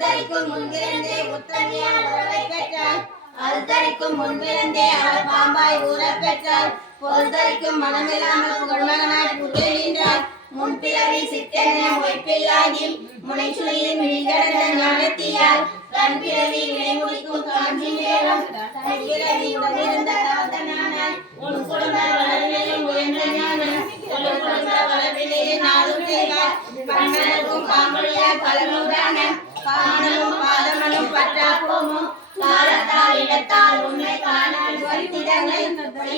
அழுத்தரிக்கும் முன்பிருந்தே உத்தமியால் உறவை பெற்றாள். அழுத்தரிக்கும் முன்பிருந்தே அவள் பாம்பாய் ஊறப் பெற்றாள். பொறுத்தரிக்கும் மனமில்லாமல் புகழ்மகனாய் புகழ் நின்றாள். முன்பிறவி சித்தென மொய்ப்பில்லாகி முனைச்சுழியின் விழிகடந்த ஞானத்தியால் தன்பிறவி விளைமுடிக்கும் காஞ்சி நேரம் தன்பிறவி உடனிருந்த தவத்தனானாய். உன் குடும்ப வளர்விலையும் உயர்ந்த ஞான ஒரு குடும்ப வளர்விலையே நாளும் செய்வார். பன்னருக்கும் பாம்பொழியால் பல நூறான பாமனும் பாதமனும் பற்றாப்போமும் காலத்தால் இடத்தால் உண்மை காணால் வருத்திடனை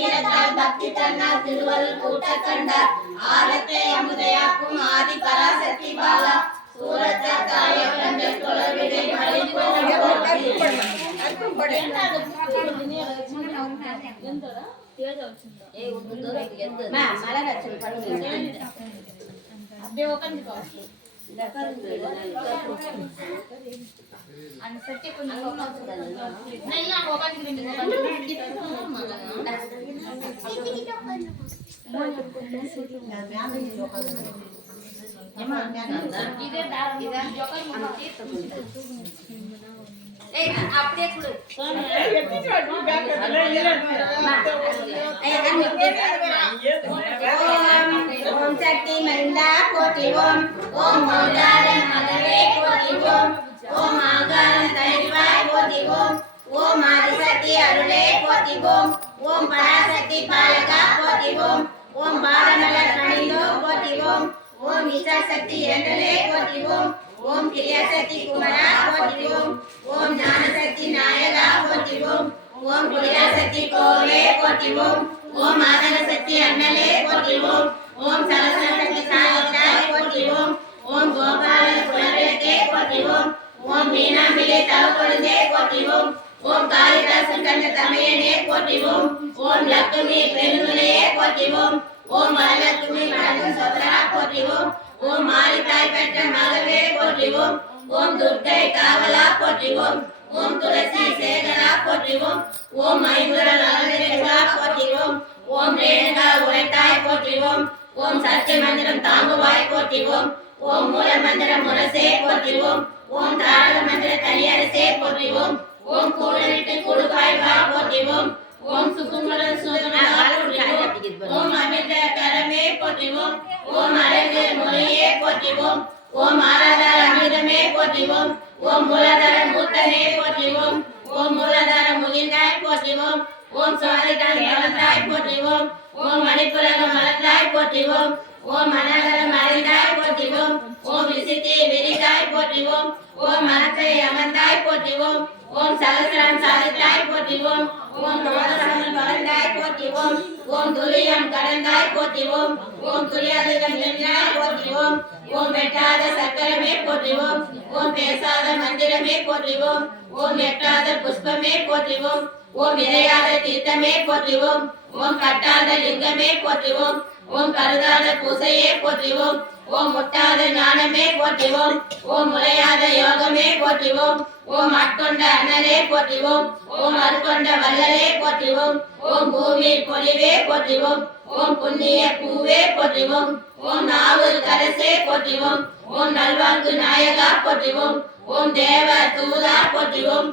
இடத்தால் பக்தி தன்னால் திருவருள் கூட்ட கண்டார். ஆரத்தை அமுதையாக்கும் ஆதி பராசக்தி பாலா சூரத்தாய கண்டல் தொடர்பிடை அப்படியே கொடு. ஓம் சக்தி மருந்தா போற்றிவோம். ஓம் ஓங்காரம் மகவே போற்றிவோம். ஓம் ஆங்காரம் தனிவாய் போற்றிவோம். ஓம் ஆதிசக்தி அருளே போற்றிவோம். ஓம் பராசக்தி பாலகா போற்றிவோம். ஓம் பாலமலர் கணிந்தோ போற்றிவோம். ஓம் ஈசாசக்தி இரண்டலே போற்றிவோம். ஓம் கிரியாசக்தி குமரா போற்றிவோம். ஓம் ஞானசக்தி நாயகா போற்றிவோம். ஓம் குடியாசக்தி கோவே போற்றிவோம். ஓம் ஆதனசக்தி அண்ணலே போற்றிவோம். ஓம் சரஸ்வதி சாயத்தாய் போற்றிவோம். ஓம் கோபால குலவிளக்கே போற்றிவோம். ஓம் மீனாம்பிகை தவக்கொழுந்தே போற்றிவோம். ஓம் காளிதாசன் கண்ட தமையனே போற்றிவோம். ஓம் லட்சுமி பெருந்துணையே போற்றிவோம். ஓம் வரலட்சுமி வழங்கும் சோதரா போற்றிவோம். ஓம் மாரித்தாய் பெற்ற மகவே போற்றிவோம். ஓம் துர்க்கை காவலா போற்றிவோம். ஓம் துளசி சேகரா போற்றிவோம். ஓம் ஐங்குரல் அலங்கரிகா போற்றிவோம். ஓம் ரேணுகா உரைத்தாய் போற்றிவோம். ஓம் சத்திய மந்திரம் தாங்குவாய் போற்றிவோம். ஓம் மூல மந்திரம் முரசே போற்றிவோம். ஓம் தாரக மந்திர தனியரசே போற்றிவோம். ஓம் கூடலிட்டு கொடுப்பாய் வா போற்றிவோம். ஓம் சுகுமர சோதனா போற்றிவோம். ஓம் அமிர்த கரமே போற்றிவோம். ஓம் அழகு மொழியே போற்றிவோம். ஓம் ஆராதார அமிர்தமே போற்றிவோம். ஓம் மூலாதார மூத்தனே போற்றிவோம். ஓம் மூலாதார முகிந்தாய் போற்றிவோம். ஓம் சுவாதிகால் மலர்ந்தாய் போற்றிவோம். ஓம் மணிப்புரக மலர்ந்தாய் போற்றிவோம். ஓம் மனகரம் அறிந்தாய் போற்றிவோம். ஓம் விசித்தி விரிதாய் போற்றிவோம். ஓம் மனத்தை அமர்ந்தாய் போற்றிவோம். ஓம் சகசிரம் சாதித்தாய் போற்றிவோம். ஓம் ரோதசமன் வளர்ந்தாய் போற்றிவோம். ஓம் துரியம் கடந்தாய் போற்றிவோம். ஓம் துரியாதிகம் சென்றாய் போற்றிவோம். ஓம் வெட்டாத சக்கரமே போற்றிவோம். ஓம் பேசாத மந்திரமே போற்றிவோம். ஓம் எட்டாத புஷ்பமே போற்றிவோம். ஓம் இறையாத தீர்த்தமே போற்றிவோம். ஓம் கட்டாத லிங்கமே போற்றிவோம். ஓம் கருதாத பூசையே போற்றிவோம். ஓம் முட்டாத ஞானமே போற்றிவோம். ஓம் முளையாத யோகமே போற்றிவோம். ஓம் ஆட்கொண்ட அண்ணலே போற்றிவோம். ஓம் அருக்கொண்ட வல்லலே போற்றிவோம். ஓம் பூமி பொலிவே போற்றிவோம். ஓம் புண்ணிய பூவே போற்றிவோம். ஓம் நாவல் கரசே போற்றிவோம். ஓம் நல்வாழ்வு நாயகா போற்றிவோம். ஓம் தேவ தூதா போற்றிவோம்.